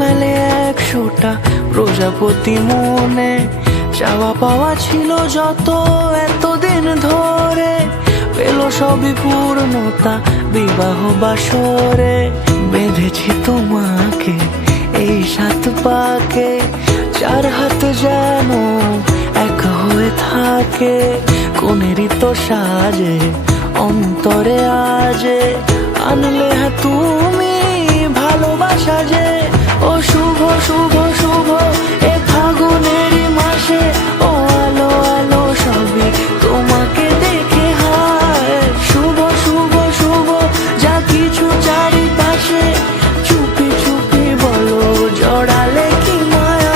মেলে 100টা প্রজাপতি মনে, চাওয়া পাওয়া ছিল যত এতদিন ধরে, পেল সবই পূর্ণতা বিবাহ বাসরে। বেঁধেছি তোমাকে এই 7 পাকে, 4 হাত যেন এক হয়ে থাকে। কোনেরই তো সাজে অন্তরে আজে, আনলে তুমি ভালোবাসা যে। ও শুভ শুভ শুভ এ ফাগুনেরই মাসে, ও আলো আলো সবই তোমাকে দেখে হায়। শুভ শুভ শুভ যা কিছু চারিপাশে, চুপি চুপি বলো জড়ালে কি মায়া।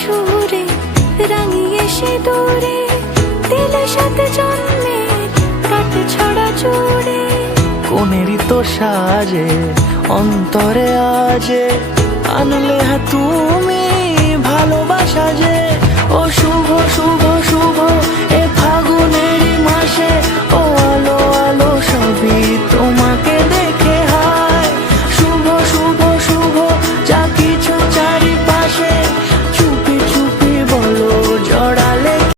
সুরে রাঙিয়ে সে দূরে, দিলে 7 জন্মের কাট ছড়া জুড়ে। কোনেরই তো সাজে অন্তরে আজে, আনলে তুমি ভালোবাসা যে। ও শুভ শুভ শুভ এ